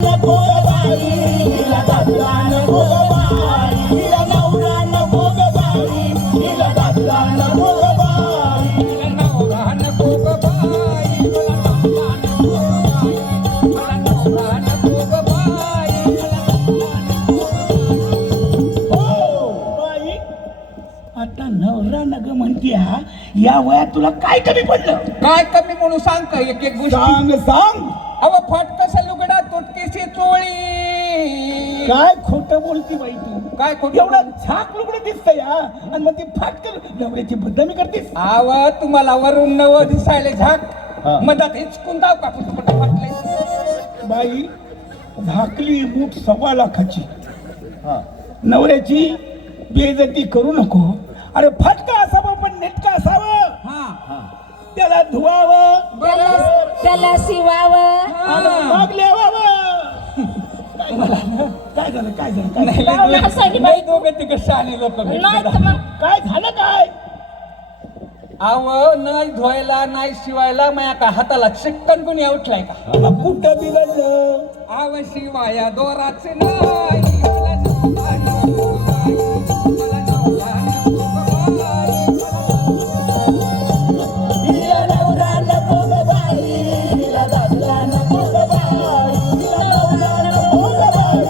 नको ग बाई हिला दादला नको ग बाई हिला नवरा नको ग बाई हिला दादला नको ग बाई हिला नवरा नको ग बाई मला दादला नको ग बाई मला नवरा नको ग बाई मला दादला नको ग बाई. हो बाई आता नवरा नग म्हणती हा या वयात तुला काय कमी पडलं? काय कमी म्हणून सांग का एक एक गोष्ट सांग सांग. अव फाटकसा लुगडा तुटकेसी चोळी. काय खोटं बोलती बाई तू? काय खोटं एवढं झाक लुगडं दिसतंय या आणि मग ती फाटकन नवऱ्याची बदनामी करतीस. आव तुम्हाला वरून नव दिसायले हा. झाक मधात हिचकून दाव का फुटफुट फाटले. बाई झाकली मूठ 1.25 लाखाची नवऱ्याची बेइज्जती करू नको. अरे फाटका असावं पण नेटका असावं. हा त्याला धुवावं त्याला शिवावं. आणि मग लेवावं. काय झालं काय झालं काय झालं? लावलं हसायची बाई. दोघं तिकडे शहाणे लोक नाही तर मग काय झालं काय? आव नाही धुवायला नाही शिवायला माझ्या का हाताला चिकन कोणी उठलाय का? मग कुठं बिघडलं? आव शिवाया दोराचे नाही मला नवरा नको बाई, मला नवरा नको बाई. हिला नवरा नको ग बाई हिला दादला नको ग बाई हिला नवरा नको ग बाई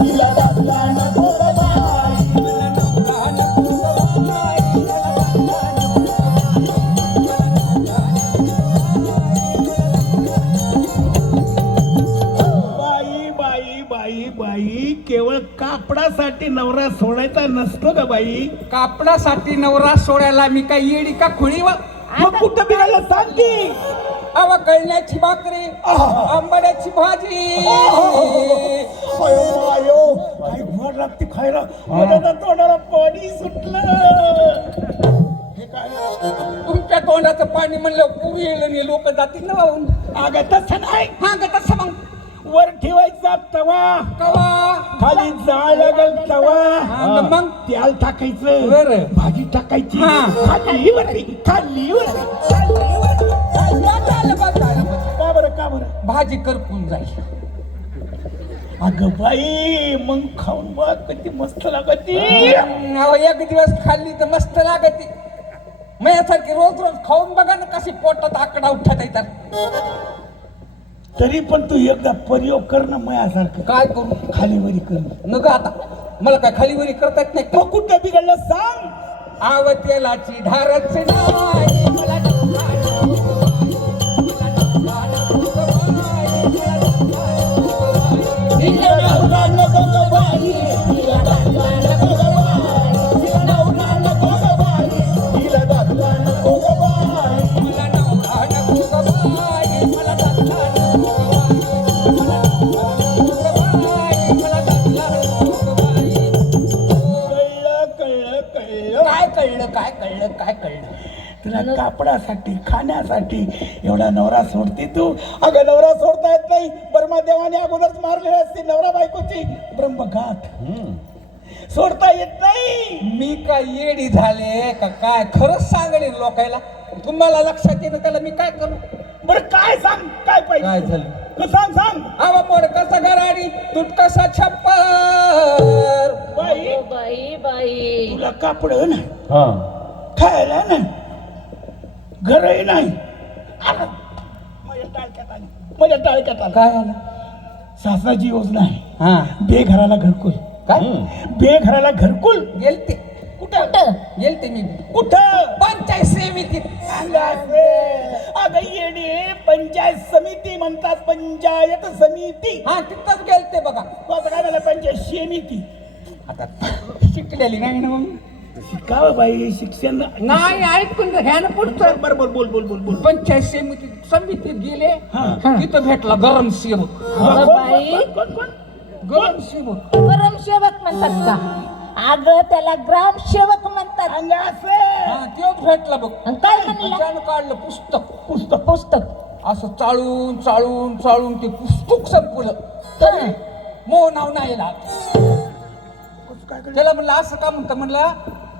हिला दादला नको ग बाई. मला नवरा नको बाई, मला दादला नको बाई बाई बाई बाई केवळ कापडासाठी नवरा सोडायचा नसतो ग बाई. कापडासाठी नवरा सोडायला मी काय येडी का खुळी व मग कुठं बिघडलं सांग की. आवा कळण्याची भाकरी आंबाड्याची भाजी. अयो अयो काय भर लागते खायला. माझ्या तर तोंडाला पाणी सुटलं. हे काय? तुमच्या तोंडाचं पाणी म्हणलं पुरी येईल लोक जातील ना वाहून. अगं तसं नाही. हा ग तसं मग वर ठेवायचा तवा कवा खाली जाळ लागल तवा. हा, मग? तेल टाकायचं बरं. भाजी टाकायची हा. खाली वरती खाली वरती खाली वरती. झालं बघ, झालं बघ. का बरं का बरं? भाजी करपून जाईल. अगं बाई मग खाऊन बघ किती मस्त लागती. अहो, एक दिवस खाल्ली तर मस्त लागते. माझ्यासारखी रोज रोज खाऊन बघा ना कशी पोटात आकडा उठत येतात. तरी पण तू एकदा प्रयोग कर ना माझ्यासारखं. काय करू खाली वरी कर. नग आता मला काय खालीवरी करता येत नाही का? मग कुठं बिघडलं सांग. आव तेलाची धारच नाही मला नवरा नको बाई, मला नवरा नको बाई, मला नवरा नको बाई. हिला नवरा नको ग बाई हिला दादला नको ग बाई हिला नवरा नको ग बाई हिला दादला नको ग बाई. मला नवरा नको बाई, मला नवरा नको बाई, मला नवरा नको बाई. कळलं कळलं कळलं. काय कळलं काय कळलं काय कळलं? तुला कापडासाठी खाण्यासाठी एवढा नवरा सोडते तू. अगं नवरा सोडता येत नाही. ब्रह्मदेवाने अगोदरच मारलेली असते नवरा बायकोची ब्रह्मघात. सोडता येत नाही. मी काय येडी झाले का काय? खरंच सांगणे लोकायला. तुम्हाला लक्षात येणं त्याला मी काय करू? बरं काय सांग काय पाहिजे? काय झालं? सांग सांग. आवा मोड कसा गराडी तुट कसा छप्पर. बाई बाई बाई तुला कापड नाही खायला नाही घरही नाही. आलं. माझ्या टाळक्यात आली माझ्या टाळक्यात आलं. काय आलं? शासनाची योजना आहे हा बेघराला घरकुल. काय बेघराला घरकुल. गेलते कुठं गेलते मी कुठं? पंचायत समितीत. अगं येणे पंचायत समिती म्हणतात. पंचायत समिती. हा तिथंच गेलते बघा. तू आता काय मला पंचायत समिती. आता शिकलेली नाही ना मग. शिकावं बाई शिक्षण नाही ऐकून ह्यानं पुढचं बरोबर बोल बोल बोल बोल. पंचायत समितीत गेले. हा. तिथं भेटला गरम सेवक. कोण, बाई. कोण, कोण, कोण? गरम सेवक ग्रामसेवक म्हणतात का? अगं त्याला ग्रामसेवक म्हणतात. अंगा असे. हा तेच भेटला बघ. आणि काय म्हणलं? त्यानं काढलं पुस्तक. पुस्तक असं चाळून चाळून चाळून ते पुस्तक संपलं. तरी मो नाव नाही लागलं. काय केलं? त्याला म्हणलं असं का म्हणतं? म्हणला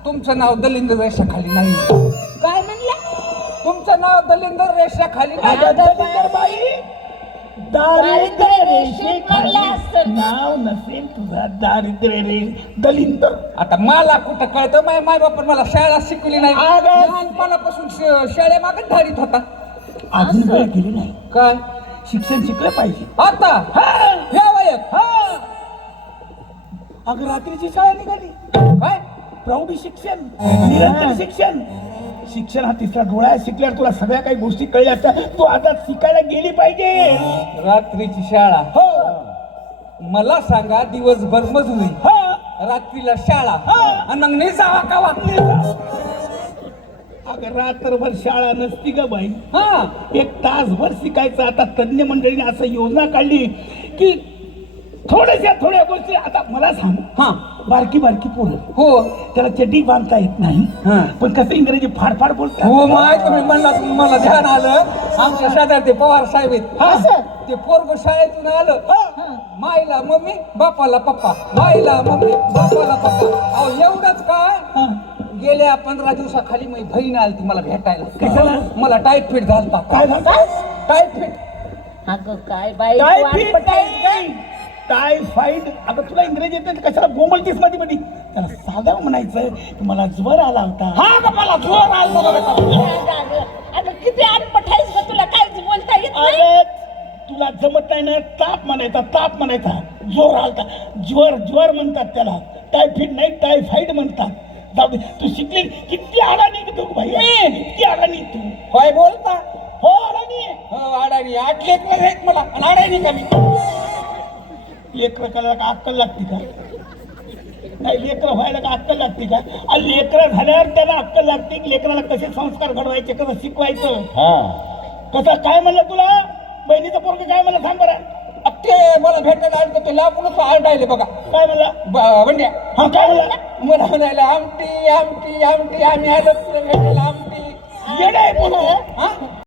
तुमचं नाव दलिंद्र रेषाखाली नाही. काय म्हणलं? तुमचं नाव दलिंद्र रेषाखाली नाही. अगं दलिंदर बाई दारिद्र्य रेषेखाली म्हणलं असतं. नाव नसेल तुझा दारिद्र्य दलिंदर. आता मला कुठं कळतं माय बाप मला शाळा शिकवली नाही अगं. लहानपणापासून शाळेमागच धारित होता अजून वेळ गेली नाही. काय शिक्षण शिकलं पाहिजे. आता हा. ह्या वयात हा. अगं रात्रीची शाळा निघाली. काय प्रौढ शिक्षण, निरंतर शिक्षण. शिक्षण हा तिसरा डोळा आहे. शिकल्यावर तुला सगळ्या काही गोष्टी कळल्या असत्या. तू आता शिकायला गेली पाहिजे. रात्रीची शाळा हो. मला सांगा दिवसभर मजुरी हा. रात्रीला शाळा हा. आणि मग नाही जावा का वाटली अगं रात्रभर शाळा नसती ग बाई. हा एक तासभर शिकायचं. आता तज्ञ मंडळीने असं योजना काढली की थोड्या गोष्टी. आता मला सांग, हा बारकी पोरं हो त्याला चड्डी बांधता येत नाही, हा. पण कसं इंग्रजी फाडफाड बोलतात. हो माय तुम्ही म्हणला मला ध्यान आलं आमच्या शेजारी ते पवार साहेब आहेत हा. असं ते पोरग शाळेतून आलं हा. माईला मम्मी बापाला पप्पा माईला मम्मी बापाला पप्पा अहो एवढंच काय हा. गेल्या 15 दिवसाखाली माझी बहीण आली ती मला भेटायला कशाला? मला टायफॉइड झालता काय झालं? टायफॉइड अगं काय बाई टायफॉइड वाटपटायस ग. नाही. टायफॉइड. अगं तुला इंग्रजी येतं कशाला बोंबलतीस मध्ये मध्ये. त्याला साधं म्हणायचं की मला ज्वर आला होता. हा मला ज्वर आला होता. अगं किती अनपठायस ग, तुला काहीच बोलता येत नाही. अरे तुला जमत नाही ना. ताप म्हणायचा जोर आलता. ज्वर म्हणतात त्याला. टायफॉइड नाही टायफॉइड म्हणतात. जाऊ दे. तू शिकली किती अडाणी तू भाई. किती अडाणी तू. काय बोलता हो अडाणी. हो अडाणी 8 लेकरं आहेत मला आणि अडाणी का मी लेकरं का अक्कल लागते का? नाही लेकरं व्हायला का अक्कल लागते का? आणि लेकरं झाल्यावर त्याला अक्कल लागते की लेकराला कसे संस्कार घडवायचे, कसं शिकवायचं. कसं काय म्हणलं तुला? बहिणीचं पोरग काय म्हणलं सांग बरं. ते मला भेटायला आलं ते लांबूनच आरडायले बघा काय म्हणलं? बंड्या हा काय म्हणलं? मला म्हणायला आमटी आमटी आमटी आम्ही आलो तुला भेटायला आमटी येडे आहे पोरं.